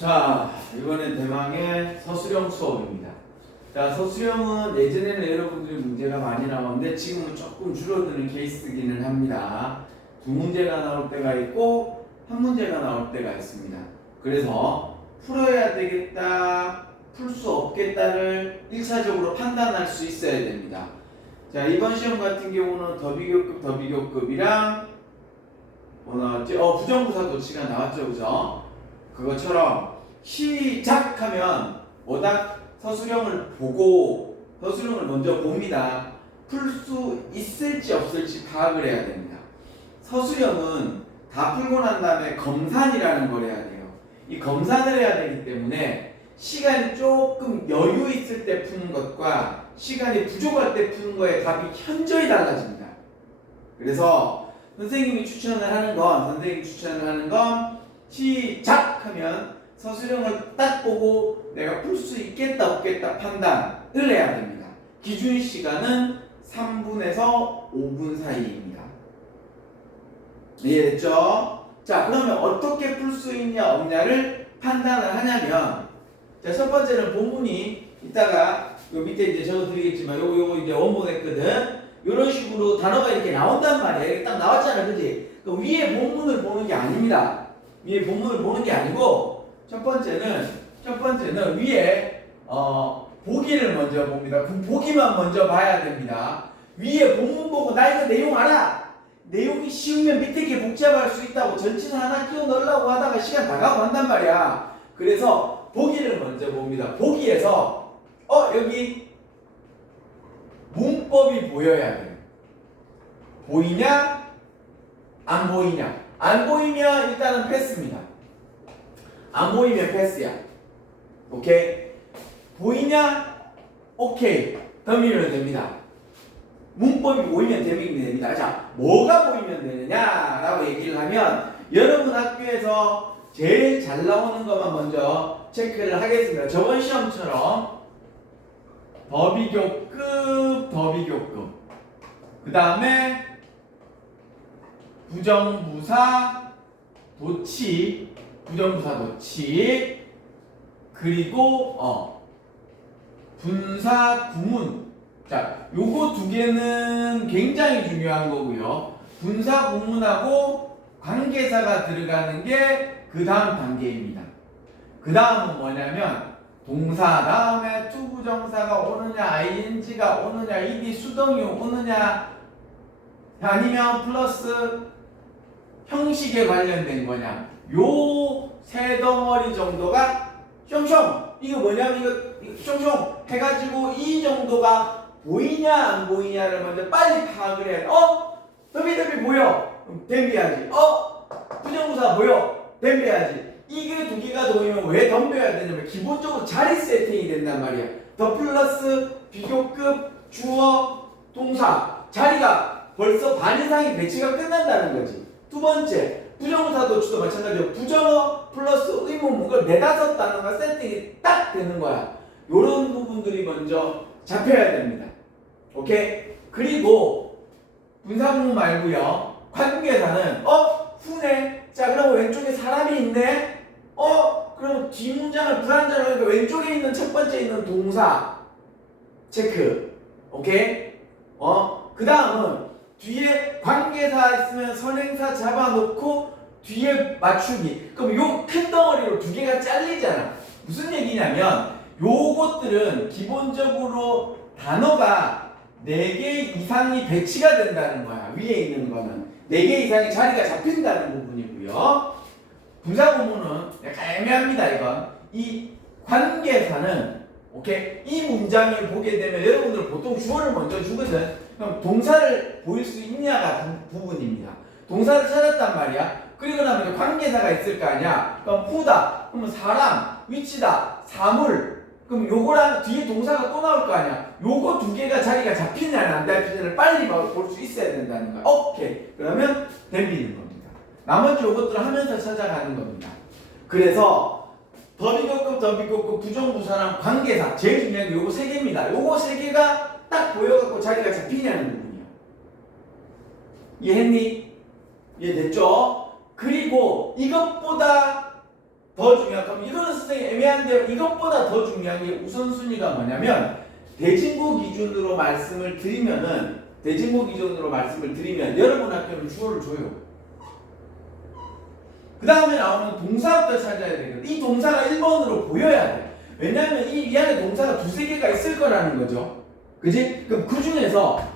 자, 이번엔 대망의 서술형 수업입니다. 자, 서술형은 예전에는 여러분들이 문제가 많이 나오는데 지금은 조금 줄어드는 케이스이기는 합니다. 두 문제가 나올 때가 있고 한 문제가 나올 때가 있습니다. 그래서 풀어야 되겠다, 풀 수 없겠다를 1차적으로 판단할 수 있어야 됩니다. 자, 이번 시험 같은 경우는 더비교급이랑 뭐 나왔지? 부정부사 도치가 나왔죠, 그죠? 그것처럼 시작하면 뭐다? 서술형을 보고 서술형을 먼저 봅니다. 풀 수 있을지 없을지 파악을 해야 됩니다. 서술형은 다 풀고 난 다음에 검산이라는 걸 해야 돼요. 이 검산을 해야 되기 때문에 시간이 조금 여유 있을 때 푸는 것과 시간이 부족할 때 푸는 거의 답이 현저히 달라집니다. 그래서 선생님이 추천을 하는 건 시작하면 서술형을 딱 보고 내가 풀 수 있겠다 없겠다 판단을 해야 됩니다. 기준 시간은 3분에서 5분 사이입니다. 이해됐죠? 자, 그러면 어떻게 풀 수 있냐 없냐를 판단을 하냐면, 자, 첫 번째는 본문이 이따가 요 밑에 이제 적어드리겠지만 요거 이제 원본했거든. 요런 식으로 단어가 이렇게 나온단 말이야. 이렇게 딱 나왔잖아, 그지? 그 위에 본문을 보는 게 아닙니다. 위에 본문을 보는 게 아니고 첫 번째는 위에 보기를 먼저 봅니다. 그 보기만 먼저 봐야 됩니다. 위에 본문 보고 나 이거 내용 알아. 내용이 쉬우면 밑에 게 복잡할 수 있다고 전치사 하나 끼워 넣으려고 하다가 시간 다 가고 한단 말이야. 그래서 보기를 먼저 봅니다. 보기에서 여기 문법이 보여야 돼요. 보이냐? 안 보이냐? 안 보이면 일단은 패스입니다. 안 보이면 패스야. 오케이? 보이냐? 오케이. 덤이면 됩니다. 문법이 보이면 됩니다. 자, 뭐가 보이면 되느냐라고 얘기를 하면 여러분 학교에서 제일 잘 나오는 것만 먼저 체크를 하겠습니다. 저번 시험처럼 더비교급, 그 다음에 부정부사 도치, 그리고 분사 구문. 자, 요거 두 개는 굉장히 중요한 거고요. 분사 구문하고 관계사가 들어가는 게 그 다음 단계입니다. 그 다음은 뭐냐면 동사 다음에 투부정사가 오느냐, ing가 오느냐, 입이 수동이 오느냐, 아니면 플러스 형식에 관련된 거냐, 요 세 덩어리 정도가 숑숑 이거 뭐냐면 이거 숑숑 해가지고 이 정도가 보이냐 안 보이냐를 먼저 빨리 파악을 해야 돼. 더비 보여? 덤벼야지. 부정부사 보여? 덤벼야지. 이게 두 개가 보이면 왜 덤벼야 되냐면 기본적으로 자리 세팅이 된단 말이야. 더 플러스 비교급 주어 동사 자리가 벌써 반 이상의 배치가 끝난다는 거지. 두 번째 부정부사 도치도 마찬가지로 부정어 플러스 의문 문걸 네다섯 단어가 세팅이 딱 되는 거야. 요런 부분들이 먼저 잡혀야 됩니다. 오케이? 그리고 분사구문 말고요. 관계사는 후네. 자, 그럼 왼쪽에 사람이 있네. 그럼 뒷문장을 불안전을 하니까 왼쪽에 있는 첫 번째 있는 동사 체크. 오케이? 그 다음은 뒤에 관계사 있으면 선행사 잡아놓고 뒤에 맞추기. 그럼 요 큰 덩어리로 두 개가 잘리잖아. 무슨 얘기냐면 요것들은 기본적으로 단어가 4개 이상이 배치가 된다는 거야. 위에 있는 거는 4개 이상의 자리가 잡힌다는 부분이고요. 분사구문은 약간 애매합니다. 이건 이 관계사는 오케이? 이 문장을 보게 되면 여러분들 보통 주어를 먼저 주거든. 그럼 동사를 보일 수 있냐가 부분입니다. 동사를 찾았단 말이야. 그리고 나면 관계사가 있을 거 아니야. 그럼 후다. 그러면 사람, 위치다, 사물. 그럼 요거랑 뒤에 동사가 또 나올 거 아니야. 요거 두 개가 자리가 잡히냐는 안 잡히냐를 빨리 볼 수 있어야 된다는 거야. 오케이. 그러면 덤비는 겁니다. 나머지 요것들을 하면서 찾아가는 겁니다. 그래서 더비교급, 부정부사랑 관계사 제일 중요한 게 요거 세 개입니다. 요거 세 개가 딱 보여갖고 자리가 잡히냐는 부분이야. 이해했니? 이해됐죠? 그리고 이것보다 더 중요한, 그럼 이거는 선생님 애매한데 이것보다 더 중요한 게 우선순위가 뭐냐면 대진고 기준으로 말씀을 드리면 여러분 학교는 주어를 줘요. 그 다음에 나오는 동사부터 찾아야 되거든. 이 동사가 1번으로 보여야 돼. 왜냐하면 이 안에 동사가 두세 개가 있을 거라는 거죠. 그지? 그럼 그 중에서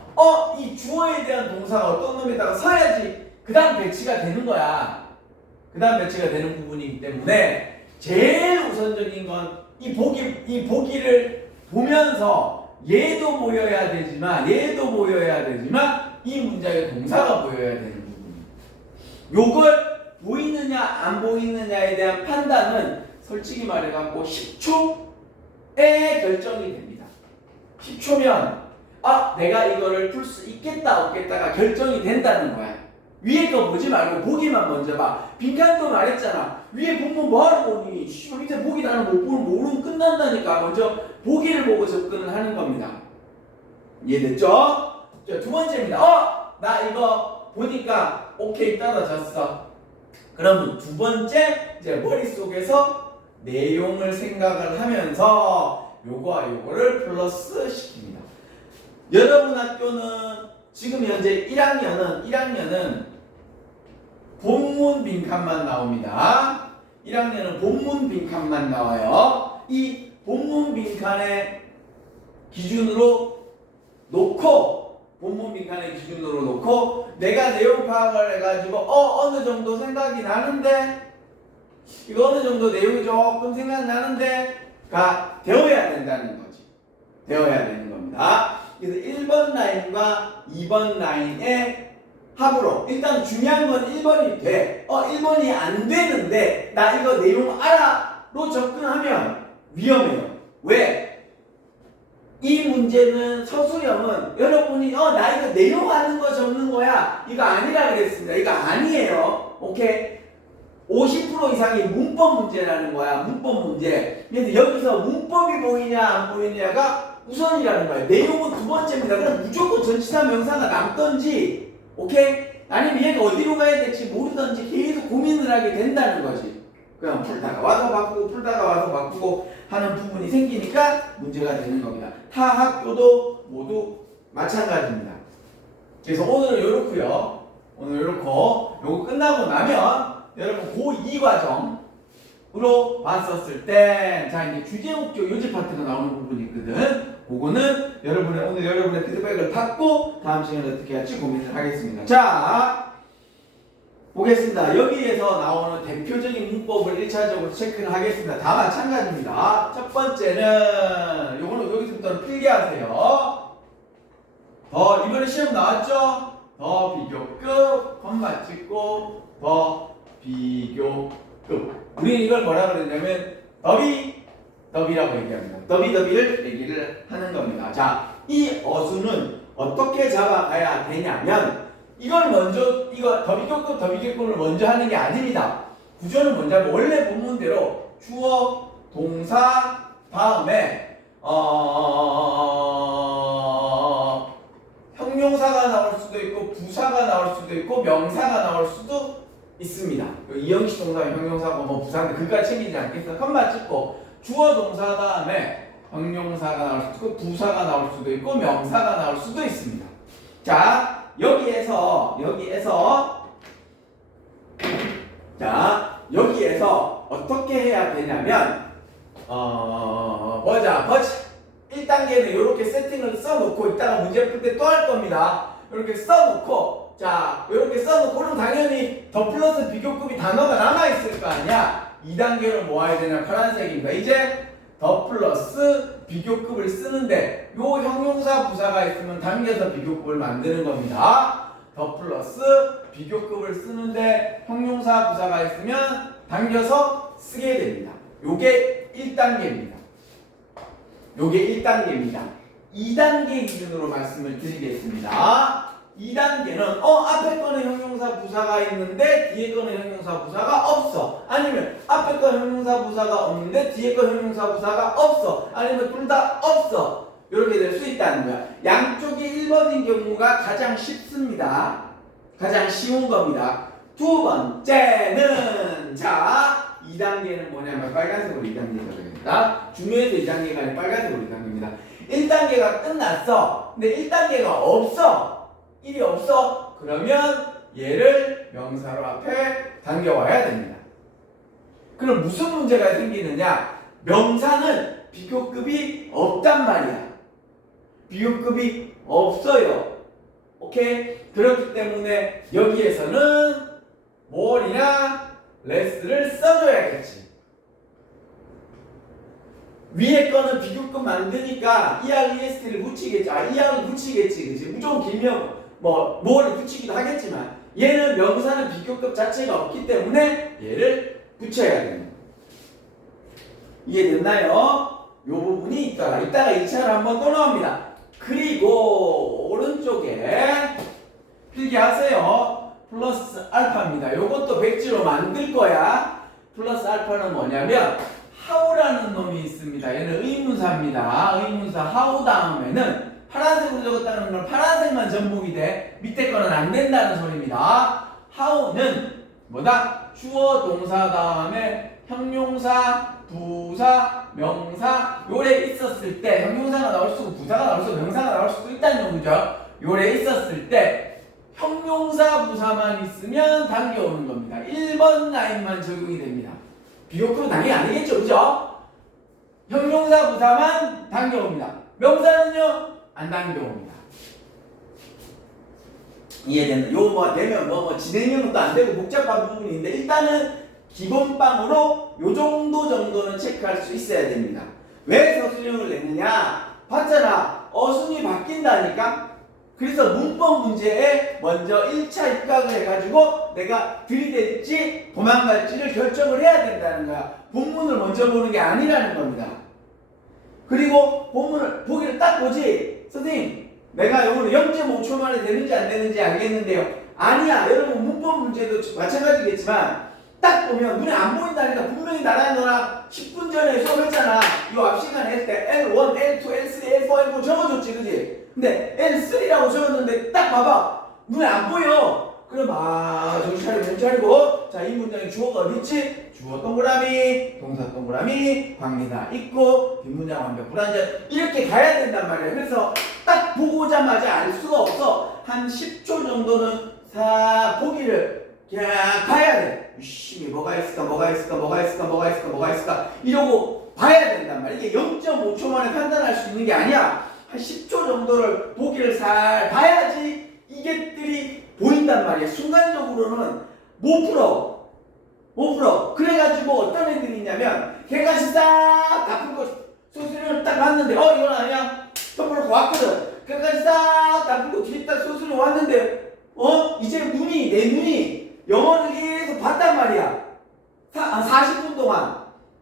이 주어에 대한 동사가 어떤 놈에다가 서야지 그 다음 배치가 되는 거야. 그 다음 배치가 되는 부분이기 때문에 제일 우선적인 건 이 보기를 보면서 얘도 보여야 되지만 이 문장의 동사가 보여야 되는 부분이에요. 요걸 보이느냐 안 보이느냐에 대한 판단은 솔직히 말해갖고 10초에 결정이 됩니다. 10초면 내가 이거를 풀 수 있겠다 없겠다가 결정이 된다는 거야. 위에 거 보지 말고 보기만 먼저 봐. 빈칸도 말했잖아. 위에 본문 뭐하러 보니? 밑에 보기 나는 못 보면 모르면 끝난다니까. 먼저 보기를 보고 접근을 하는 겁니다. 이해됐죠? 자, 두 번째입니다. 나 이거 보니까 오케이 떨어졌어. 그럼 두 번째 이제 머릿속에서 내용을 생각을 하면서 요거와 요거를 플러스 시킵니다. 여러분 학교는 지금 현재 1학년은 본문 빈칸만 나옵니다. 1학년은 본문 빈칸만 나와요. 이 본문 빈칸의 기준으로 놓고 내가 내용 파악을 해가지고 어느 정도 생각이 나는데 이거 어느 정도 내용이 조금 생각나는데가 되어야 된다는 거지. 되어야 되는 겁니다. 그래서 1번 라인과 2번 라인의 합으로 일단 중요한 건 1번이 돼. 1번이 안 되는데 나 이거 내용 알아로 접근하면 위험해요. 왜? 이 문제는 서술형은 여러분이 나 이거 내용 아는 거 적는 거야 이거 아니라 그랬습니다. 이거 아니에요. 오케이? 50% 이상이 문법 문제라는 거야. 문법 문제. 그래서 여기서 문법이 보이냐 안 보이냐가 우선이라는 거예요. 내용은 두 번째입니다. 그럼 무조건 전치사 명사가 남던지 오케이? 아니면 얘가 어디로 가야 될지 모르던지 계속 고민을 하게 된다는 거지. 그냥 풀다가 와서 바꾸고 하는 부분이 생기니까 문제가 되는 겁니다. 타 학교도 모두 마찬가지입니다. 그래서 오늘은 요렇고요. 요거 끝나고 나면 여러분 고2 과정으로 봤었을 때 자 이제 주제 목적 요지 파트가 나오는 부분이 있거든. 그거는 오늘 여러분의 피드백을 받고 다음 시간에 어떻게 할지 고민을 하겠습니다. 자 보겠습니다. 여기에서 나오는 대표적인 문법을 1차적으로 체크를 하겠습니다. 다 마찬가지입니다. 첫 번째는 요거는 여기서부터는 필기하세요. 이번에 시험 나왔죠? 더 비교급 콤마 찍고 더 비교급. 우리는 이걸 뭐라 그랬냐면 더비라고 얘기합니다. 더비를 얘기를 하는 겁니다. 자, 이 어수는 어떻게 잡아가야 되냐면 이걸 먼저 더비교급을 먼저 하는 게 아닙니다. 구조는 뭔지 하면 원래 본문대로 주어, 동사 다음에 형용사가 나올 수도 있고 부사가 나올 수도 있고 명사가 나올 수도 있습니다. 이형식 동사, 형용사고 부사인데 그까지 챙기지 않겠어. 컴마 찍고 주어 동사 다음에 형용사가 나올 수도 있고 부사가 나올 수도 있고 명사가 나올 수도 있습니다. 자 여기에서 어떻게 해야 되냐면 보자 1단계는 이렇게 세팅을 써놓고 이따가 문제 풀 때 또 할 겁니다. 이렇게 써놓고 그럼 당연히 더 플러스 비교급이 단어가 남아있을 거 아니야. 2단계로 뭐 해야 되냐 파란색입니다. 이제 더 플러스 비교급을 쓰는데 요 형용사 부사가 있으면 당겨서 비교급을 만드는 겁니다. 더 플러스 비교급을 쓰는데 형용사 부사가 있으면 당겨서 쓰게 됩니다. 요게 1단계입니다. 2단계 기준으로 말씀을 드리겠습니다. 2단계는 앞에 거는 형용사 부사가 있는데 뒤에 거는 형용사 부사가 없어. 아니면 앞에 거 형용사 부사가 없는데 뒤에 거 형용사 부사가 없어. 아니면 둘 다 없어. 이렇게 될 수 있다는 거야. 양쪽이 1번인 경우가 가장 쉽습니다. 가장 쉬운 겁니다. 두 번째는 자 2단계는 뭐냐면 빨간색으로 2단계가 됩니다. 중요해서 2단계가 아니라 빨간색으로 2단계입니다. 1단계가 끝났어. 근데 1단계가 없어. 1이 없어. 그러면 얘를 명사로 앞에 당겨와야 됩니다. 그럼 무슨 문제가 생기느냐? 명사는 비교급이 없단 말이야. 비교급이 없어요. 오케이? 그렇기 때문에 여기에서는 more이나 less를 써줘야겠지. 위에 거는 비교급 만드니까 ER, EST를 붙이겠지. ER을 붙이겠지. 그치? 무조건 길면 more를 붙이기도 하겠지만 얘는 명사는 비교급 자체가 없기 때문에 얘를 붙여야 됩니다. 이해됐나요? 요 부분이 있더라. 이따가 2차로 한번 또 나옵니다. 그리고 오른쪽에 필기하세요. 플러스 알파입니다. 요것도 백지로 만들 거야. 플러스 알파는 뭐냐면 how라는 놈이 있습니다. 얘는 의문사입니다. 의문사 how 다음에는 파란색으로 적었다는 건 파란색만 전복이 돼. 밑에 거는 안 된다는 소리입니다. how는 뭐다? 주어 동사 다음에 형용사, 부사, 명사 요래 있었을 때 형용사가 나올 수도 있고 부사가 나올 수도 있고 명사가 나올 수도 있다는 얘기죠. 요래 있었을 때 형용사, 부사만 있으면 당겨오는 겁니다. 1번 라인만 적용이 됩니다. 비교급은 당연히 아니겠죠. 그죠? 형용사, 부사만 당겨옵니다. 명사는요? 안 당겨옵니다. 이해됐나? 요 되면 진행형은 또 안 되고 복잡한 부분인데 일단은 기본빵으로 요 정도는 체크할 수 있어야 됩니다. 왜 서술형을 냈느냐? 봤잖아. 어순이 바뀐다니까? 그래서 문법 문제에 먼저 1차 입각을 해가지고 내가 들이댈지 도망갈지를 결정을 해야 된다는 거야. 본문을 먼저 보는 게 아니라는 겁니다. 그리고 본문을 보기를 딱 보지. 선생님, 내가 요거는 0.5초 만에 되는지 안 되는지 알겠는데요. 아니야. 여러분 문법 문제도 마찬가지겠지만 딱 보면 눈에 안 보인다니까. 분명히 나랑 너랑 10분 전에 수업했잖아. 요 앞 시간에 했을 때 L1, L2, L3, L4, L4 적어줬지, 그지? 근데 L3라고 적었는데 딱 봐봐. 눈에 안 보여. 그럼 정신 차리고 자, 이 문장에 주어가 어디 있지? 주어 동그라미, 동사 동그라미, 관계사 있고 뒷문장 완벽 불완전 이렇게 가야 된단 말이야. 그래서 딱 보고자마자 알 수가 없어. 한 10초 정도는 보기를 그냥 봐야 돼. 유심히 뭐가 있을까 이러고 봐야 된단 말이야. 이게 0.5초 만에 판단할 수 있는 게 아니야. 한 10초 정도를 보기를 잘 봐야지 이게들이 보인단 말이야. 순간적으로는 못 풀어. 그래가지고 어떤 애들이 있냐면 걔까지 싹 다 풀고 소수를 딱 봤는데 이건 아니야. 또 왔거든. 걔까지 싹 다 풀고 뒤에 딱 소수를 왔는데 이제 내 눈이 영어를 계속 봤단 말이야. 40분 동안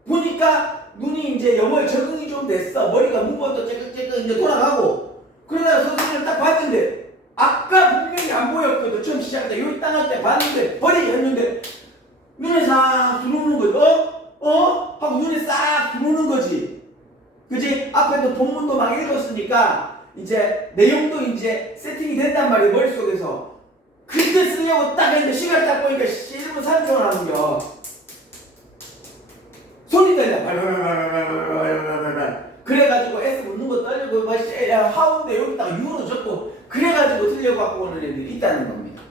보니까 눈이 이제 영어에 적응이 좀 됐어. 머리가 문법도 째깍째깍 이제 돌아가고. 그러다가 소수를 딱 봤는데 아까 분명히 안 보였거든. 처음 시작할 때 여기 땅할 때 봤는데 버리겠는데 눈에 싹 들어오는 거지. 하고 눈에 싹 들어오는 거지. 그지? 앞에도 본문도 막 읽었으니까 이제 내용도 이제 세팅이 된단 말이야. 머릿속에서. 그때 쓰려고 딱 했는데 시간 딱 보니까 1분 3초가 남겨. 소리 들려. 그래가지고 S 붙는 거 떨리고 하운데 여기다가 U로 적고 그래가지고 틀려갖고 오는 애들이 있다는 겁니다.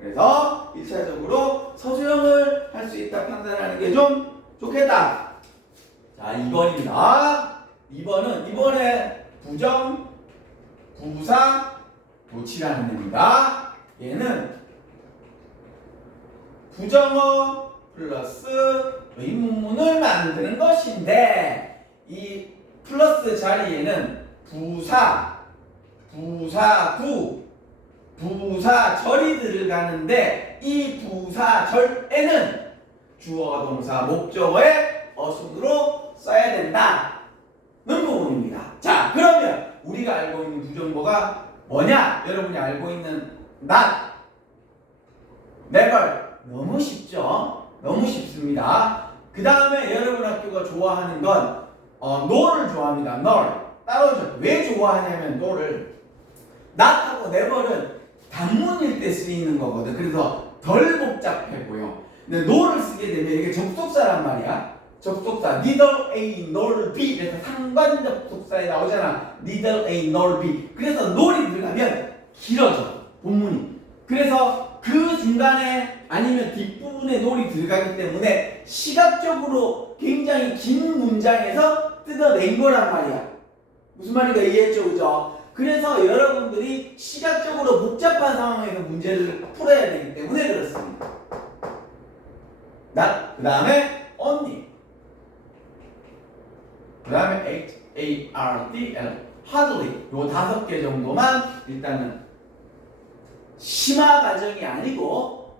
그래서 1차적으로 서술형을 할 수 있다 판단하는 게 좀 좋겠다. 자, 2번입니다. 2번은 이번에 부정, 부사, 도치라는 애입니다. 얘는 부정어 플러스 의문문을 만드는 것인데 이 플러스 자리에는 부사절이 들어가는데 이 부사절에는 주어, 동사, 목적어의 어순으로 써야 된다는 부분입니다. 자, 그러면 우리가 알고 있는 부정어가 뭐냐? 여러분이 알고 있는 not, never 너무 쉽죠? 너무 쉽습니다. 그 다음에 여러분 학교가 좋아하는 건 no를 좋아합니다. no. 따라오죠. 왜 좋아하냐면 no를 not하고 never는 단문일 때 쓰이는 거거든. 그래서 덜 복잡해 보여. 근데 no를 쓰게 되면 이게 접속사 접속사란 말이야. 접속사 neither A nor B. 그래서 상관 접속사에 나오잖아. neither A nor B. 그래서 nor이 들어가면 길어져 본문이. 그래서 그 중간에 아니면 뒷부분에 nor이 들어가기 때문에 시각적으로 굉장히 긴 문장에서 뜯어낸 거란 말이야. 무슨 말인가 이해했죠? 그죠? 그래서 여러분들이 시각적으로 복잡한 상황에서 문제를 풀어야 되기 때문에 그렇습니다. 그 다음에 only, 그 다음에 HARDL, hardly. 요 5개 정도만 일단은 심화 과정이 아니고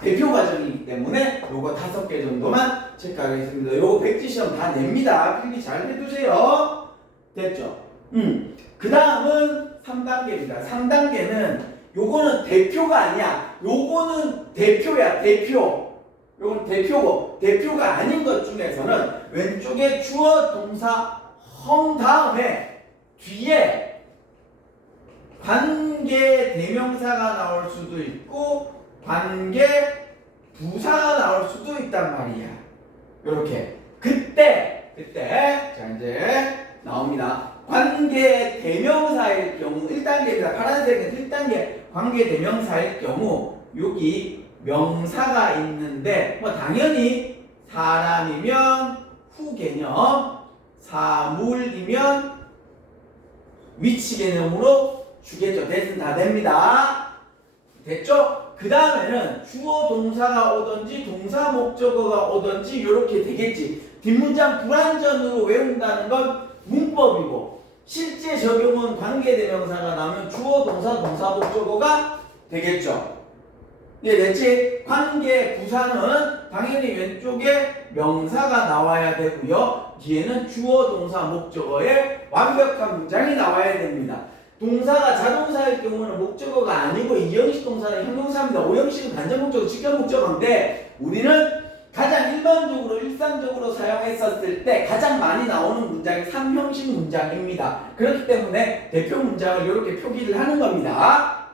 대표 과정이기 때문에 요거 5개 정도만 체크하겠습니다. 요거 백지시험 다 냅니다. 필기 잘 해두세요. 됐죠? 그 다음은 3단계입니다. 3단계는 요거는 대표가 아니야. 요거는 대표야, 대표. 요건 대표고, 대표가 아닌 것 중에서는 왼쪽에 주어, 동사, 헝 다음에 뒤에 관계 대명사가 나올 수도 있고 관계 부사가 나올 수도 있단 말이야. 요렇게. 그때 자 이제 나옵니다. 관계 대명사일 경우 1단계입니다. 파란색은 1단계 관계 대명사일 경우 여기 명사가 있는데 뭐 당연히 사람이면 후 개념, 사물이면 위치 개념으로 주겠죠. 대신 다 됩니다. 됐죠? 그 다음에는 주어 동사가 오든지 동사 목적어가 오든지 이렇게 되겠지. 뒷문장 불완전으로 외운다는 건 문법이고 실제 적용은 관계대명사가 나오면 주어 동사 동사 목적어가 되겠죠. 예, 됐지? 관계 부사는 당연히 왼쪽에 명사가 나와야 되고요. 뒤에는 주어 동사 목적어의 완벽한 문장이 나와야 됩니다. 동사가 자동사일 경우는 목적어가 아니고 이형식 동사는 형용사입니다. 오형식은 간접 목적어, 직접 목적어인데 우리는 가장 일반적으로 일상적으로 사용했었을 때 가장 많이 나오는 문장이 3형식 문장입니다. 그렇기 때문에 대표 문장을 이렇게 표기를 하는 겁니다.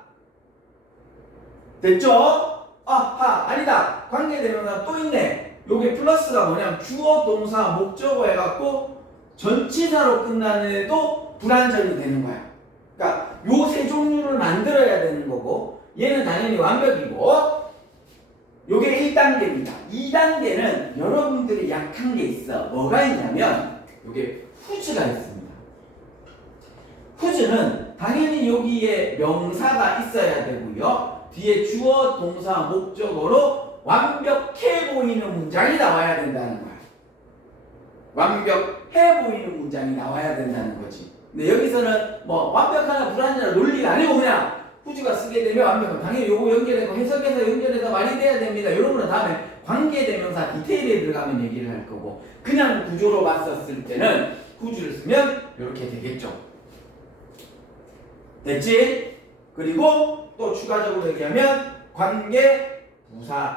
됐죠? 아니다. 관계대명사 또 있네. 요게 플러스가 뭐냐면 주어 동사 목적어 해갖고 전치사로 끝나는 애도 불완전이 되는 거야. 그러니까 요 세 종류를 만들어야 되는 거고 얘는 당연히 완벽이고 요게 1단계입니다. 2단계는 여러분들이 약한 게 있어. 뭐가 있냐면 요게 후즈가 있습니다. 후즈는 당연히 여기에 명사가 있어야 되고요. 뒤에 주어 동사 목적어로 완벽해 보이는 문장이 나와야 된다는 거야. 완벽해 보이는 문장이 나와야 된다는 거지. 근데 여기서는 뭐 완벽하나 불완전한 논리가 아니고 그냥 후즈가 쓰게 되면 완벽한, 당연히 요거 연결해서 해석해서 연결해서 말이 돼야 됩니다. 이런 거는 다음에 관계대명사 디테일에 들어가면 얘기를 할 거고 그냥 구조로 봤었을 때는 후즈를 쓰면 이렇게 되겠죠. 됐지? 그리고 또 추가적으로 얘기하면 관계 부사,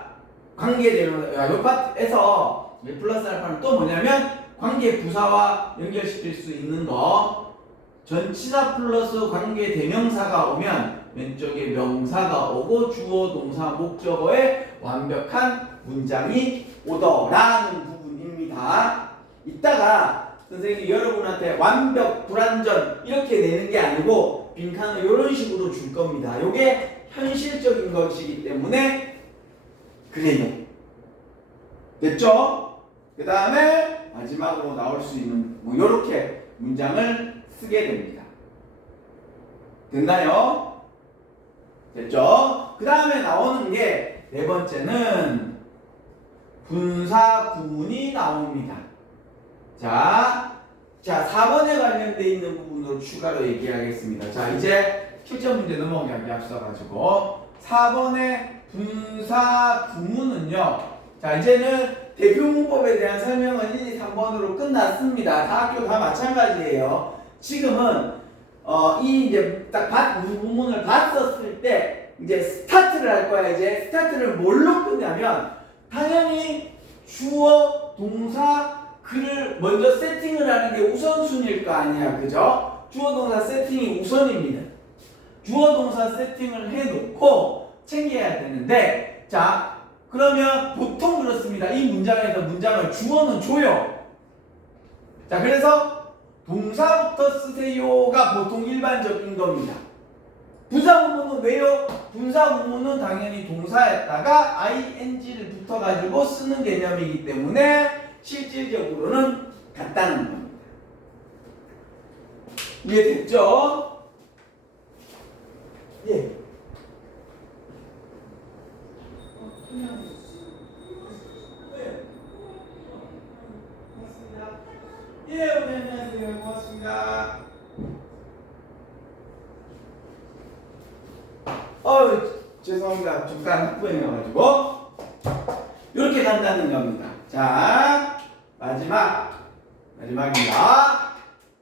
관계대명사, 요 파트에서 플러스 알파는 또 뭐냐면 관계 부사와 연결시킬 수 있는 거, 전치사 플러스 관계 대명사가 오면 왼쪽에 명사가 오고 주어 동사 목적어의 완벽한 문장이 오더라는 부분입니다. 이따가 선생님이 여러분한테 완벽, 불완전 이렇게 내는 게 아니고 빈칸을 이런 식으로 줄 겁니다. 이게 현실적인 것이기 때문에 그래요. 됐죠? 그 다음에 마지막으로 나올 수 있는 뭐 이렇게 문장을 쓰게 됩니다. 됐나요? 됐죠? 그 다음에 나오는 게 네 번째는 분사 구문이 나옵니다. 자 4번에 관련되어 있는 부분으로 추가로 얘기하겠습니다. 자, 이제 실전 문제 넘어가기 앞서가지고 4번의 분사 구문은요. 자, 이제는 대표 문법에 대한 설명은 1, 2, 3번으로 끝났습니다. 다 학교 다 마찬가지예요. 지금은 이 이제 딱 부문을 봤었을 때 이제 스타트를 할 거야. 이제 스타트를 뭘로 끝냐면 당연히 주어, 동사, 글을 먼저 세팅을 하는 게 우선순위일 거 아니야. 그죠? 주어, 동사 세팅이 우선입니다. 주어, 동사 세팅을 해놓고 챙겨야 되는데 자, 그러면 보통 그렇습니다. 이 문장에서 문장을 주어는 줘요. 자, 그래서 동사부터 쓰세요가 보통 일반적인 겁니다. 분사구문은 왜요? 분사구문은 당연히 동사에다가 ing를 붙어가지고 쓰는 개념이기 때문에 실질적으로는 같다는 겁니다. 이해됐죠? 예. 예, 안녕하세요. 고맙습니다. 죄송합니다. 잠깐 흑보행해가지고 이렇게 간다는 겁니다. 자, 마지막입니다.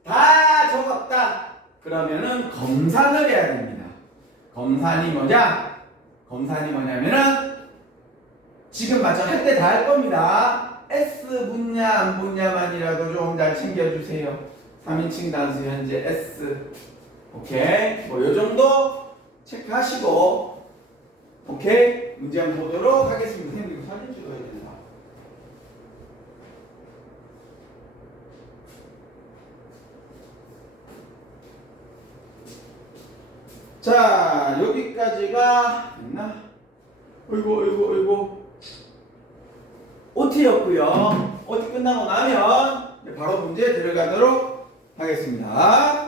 다 적었다. 그러면은 검산을 해야 됩니다. 검산이 뭐냐면은 지금 맞죠? 할 때 다 할 겁니다. S 붙냐 안 붙냐만이라도 좀 잘 챙겨주세요. 3인칭 단수 현재 S. 오케이. 뭐 요정도 체크하시고 오케이. 문제 한번 보도록 하겠습니다. 선생님 이거 사진 찍어야 된다. 자, 여기까지가 있나? 어이구 OT였고요. OT 끝나고 나면 바로 문제 들어가도록 하겠습니다.